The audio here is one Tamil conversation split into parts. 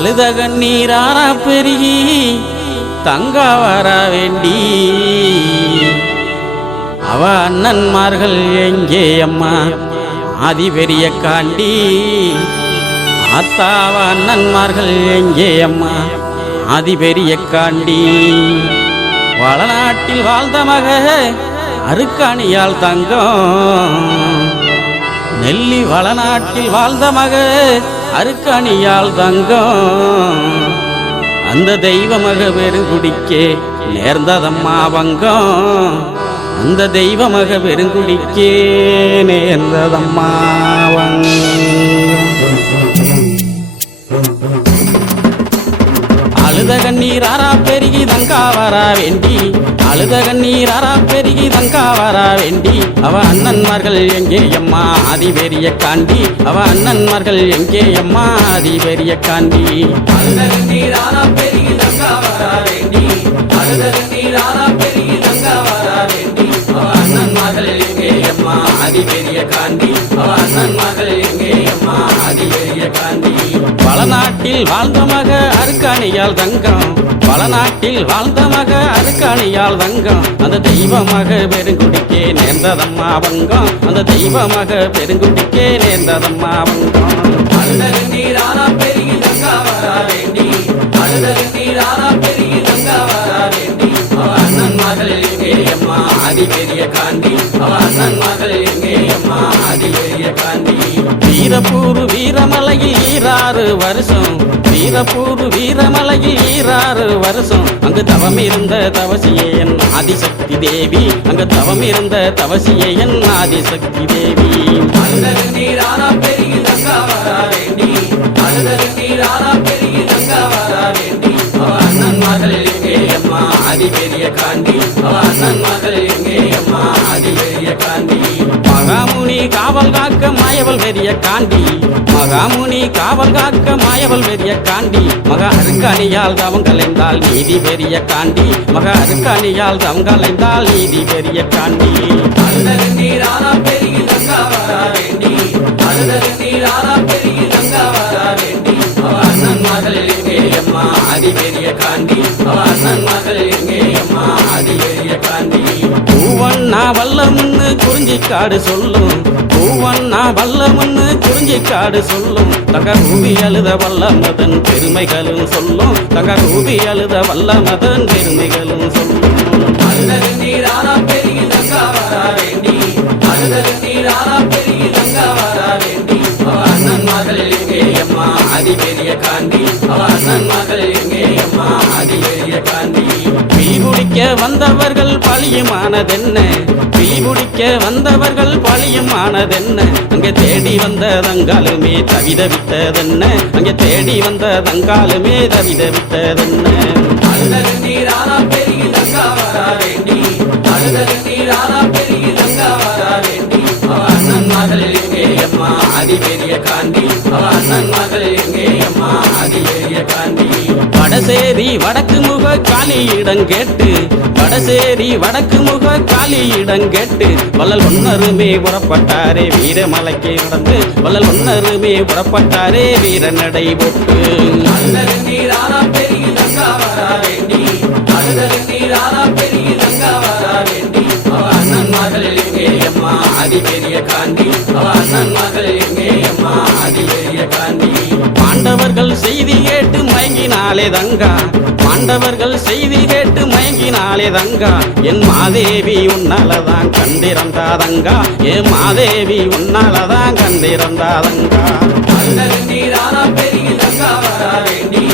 அழுத கண்ணீராரா பெருகி தங்கா வர வேண்டி அவ அண்ணன்மார்கள் எங்கே அம்மா ஆதி பெரிய காண்டி ஆத்தாவ அண்ணன்மார்கள் எங்கே அம்மா ஆதி பெரிய காண்டி வளநாட்டில் வாழ்ந்த மக அருக்காணியால் தங்கம் நெல்லி வளநாட்டில் வாழ்ந்த மக அருக்காணியால் தங்கம் அந்த தெய்வ மக பெருங்குடிக்கே நேர்ந்ததம்மா வங்கம் அந்த தெய்வ மக பெருங்குடிக்கே நேர்ந்ததம்மா அழுத கண்ணீராரா பெருகி தங்கா வரா வேண்டி அழுத கண்ணீராரா பெருகி தங்கா வரா வேண்டி அவ அண்ணன்மார்கள் எங்கே அம்மா ஆதி பெரிய காண்டி அவ அண்ணன்மார்கள் எங்கே அம்மா ஆதி பெரிய காண்டி அழுத கண்ணீராரா பெருகி தங்கா வரா வேண்டி அழுத கண்ணீராரா பெருகி தங்கா வரா வேண்டி அவ அண்ணன்மார்கள் எங்கே அம்மா ஆதி பெரிய காண்டி அவ அண்ணன்மார்கள் எங்கே அம்மா ஆதி பெரிய காண்டி வளநாட்டில் வாழ்ந்த மக அருக்காணியால் தங்கம் வளநாட்டில் வாழ்ந்த மக அருக்காணியால் தங்கம் அந்த தெய்வ மக பெருங்குடிக்கே நேர்ந்ததம்மா வங்கம் அந்த தெய்வ மக பெருங்குடிக்கே நேர்ந்ததம்மா வங்கம் அழுத கண்ணீராரா பெருகி தங்கா வரா வேண்டி அழுத கண்ணீராரா பெருகி தங்கா வரா வேண்டி அவ அண்ணன்மார்கள் எங்கே அம்மா ஆதி பெரிய காண்டி அவ அண்ணன்மார்கள் எங்கே அம்மா ஆதி பெரிய காண்டி வீரப்பூர் வீரமலையில் ஈராறு வருஷம் வீரப்பூர் வீரமலையில் ஈராறு வருஷம் அங்கு தவம் இருந்த தவசியே என் ஆதிசக்தி தேவி அங்கு தவம் இருந்த தவசியே என் ஆதிசக்தி தேவி அழுத கண்ணீராரா பெருகி தங்கா வரா வேண்டி அழுத கண்ணீராரா பெருகி தங்கா வரா வேண்டி அவ அண்ணன்மார்கள் எங்கே அம்மா ஆதி பெரிய காண்டி அவ அண்ணன்மார்கள் எங்கே அம்மா ஆதி பெரிய காண்டி மகாமுனி காவல் காக்க மாயவள் பெரிய காண்டி மகாமுனி காவல் காக்க மாயவள் பெரிய காண்டி மக அருக்காணியால் தவம் கலைந்தால் நீதி பெரிய காண்டி மக அருக்காணியால் தவம் கலைந்தால் நீதி பெரிய காண்டி அழுத கண்ணீராரா பெருகி தங்கா வரா வேண்டி அழுத கண்ணீராரா பெருகி தங்கா வரா வேண்டி அவ அண்ணன்மார்கள் எங்கே அம்மா ஆதி பெரிய காண்டி அவ அண்ணன்மார்கள் எங்கே அம்மா ஆதி பெரிய காண்டி பூவண்ணா வல்லமுன்னு குறிஞ்சிக்காடு சொல்லும் பூவண்ணா வல்லமுன்னு குறிஞ்சிக்காடு சொல்லும் தங்க ரூபி அழுத வல்லமதன் பெருமைகளும் சொல்லும் தங்க ரூபி அழுத வல்லமதன் பெருமைகளும் சொல்லும் அழுத கண்ணீராரா பெருகி தங்கா வரா வேண்டி அழுத கண்ணீராரா பெருகி தங்கா வரா வேண்டி அவ அண்ணன்மார்கள் எங்கே அம்மா ஆதி பெரிய காண்டி அவ அண்ணன்மார்கள் எங்கே அம்மா ஆதி பெரிய காண்டி பீபுடிக்க வந்தவர்கள் பழியுமானதென்ன பீபுடிக்க வந்தவர்கள் பழியுமானதென்ன அங்கே தேடி வந்த தங்காலுமே தவிதவித்ததென்ன அங்கே தேடி வந்த தங்காலுமே தவிதவித்ததென்ன அழுத கண்ணீராரா பெருகி தங்கா வரா வேண்டி அழுத கண்ணீராரா பெருகி தங்கா வரா வேண்டி அவ அண்ணன்மார்கள் எங்கே அம்மா ஆதி பெரிய காண்டி அவ அண்ணன்மார்கள் எங்கே அம்மா ஆதி பெரிய காண்டி வடசேரி வடக்கு முக காலியிடம் கேட்டு வடசேரி வடக்கு முக காலியிடம் கேட்டு வள்ளல் ஒன்னருமே புறப்பட்டாரே வீரமலைக்கு நடந்து வள்ளல் ஒன்னருமே புறப்பட்டாரே வீர நடை போட்டு அழுத கண்ணீராரா பெருகி தங்கா வரா வேண்டி அழுத கண்ணீராரா பெருகி தங்கா வரா வேண்டி அவ அண்ணன்மார்கள் எங்கே அம்மா ஆதி பெரிய காண்டி அவ அண்ணன்மார்கள் எங்கே அம்மா ஆதி பெரிய காண்டி பாண்டவர்கள் செய்தி கேட்டு மயங்கினாலே தங்கா பாண்டவர்கள் செய்தி கேட்டு மயங்கினாலே தங்கா என் மாதேவி உன்னாலதான் கண்டிருந்தாதங்கா என் மாதேவி உன்னாலதான் கண்டிருந்தாதங்கா அழுத கண்ணீராரா பெருகி தங்கா வரா வேண்டி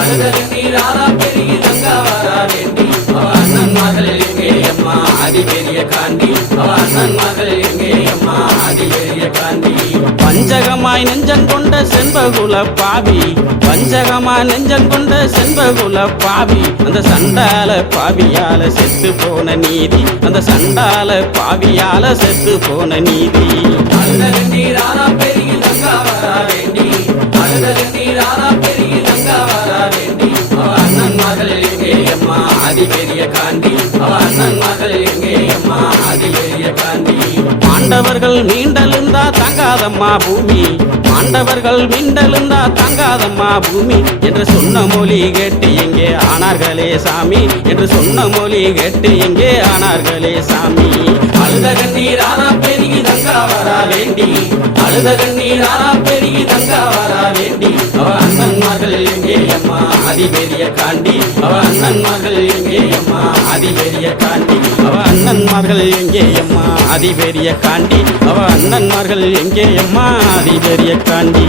அழுத கண்ணீராரா பெருகி தங்கா வரா வேண்டி அவ அண்ணன்மார்கள் எங்கே அம்மா ஆதி பெரிய காண்டி அவ அண்ணன்மார்கள் எங்கே அம்மா ஆதி பெரிய காண்டி பஞ்சகமாய் நெஞ்சங்கொண்ட செண்பகுல பாவி பஞ்சகமாய் நெஞ்சங்கொண்ட செண்பகுல பாவி அந்த சண்டால பாவியால செத்து போன நீதி அந்த சண்டால பாவியால செத்து போன நீதி அழுத கண்ணீராரா பெருகி தங்கா வரா வேண்டி அழுத கண்ணீராரா பெருகி தங்கா வரா வேண்டி அவ அண்ணன்மார்கள் எங்கே அம்மா ஆதி பெரிய காண்டி அவ அண்ணன்மார்கள் எங்கே அம்மா ஆதி பெரிய காண்டி மாண்டவர்கள் மீண்டெழுந்தா தங்காதம்மா பூமி, மாண்டவர்கள் மீண்டெழுந்தா தங்காதம்மா பூமி என்று சொன்ன மொழி கேட்டு எங்கே ஆனார்களே சாமி, என்று சொன்ன மொழி கேட்டு எங்கே ஆனார்களே சாமி. அழுத கண்ணீர் ஆனா பெருகி தங்கா வரா வேண்டி, அழுத கண்ணீர் ஆனா பெருகி தங்கா வரா வேண்டி, அவ அண்ணன்மார்கள் எங்கே அம்மா அதிபெரிய காண்டி, அவ அண்ணன்மார்கள் எங்கே அம்மா அதிபெரிய காண்டி, அவ அண்ணன்மார்கள் எங்கே அம்மா அதிபெரிய காண்டி, அவ அண்ணன்மார்கள் எங்கே அம்மா அதிபெரிய காண்டி.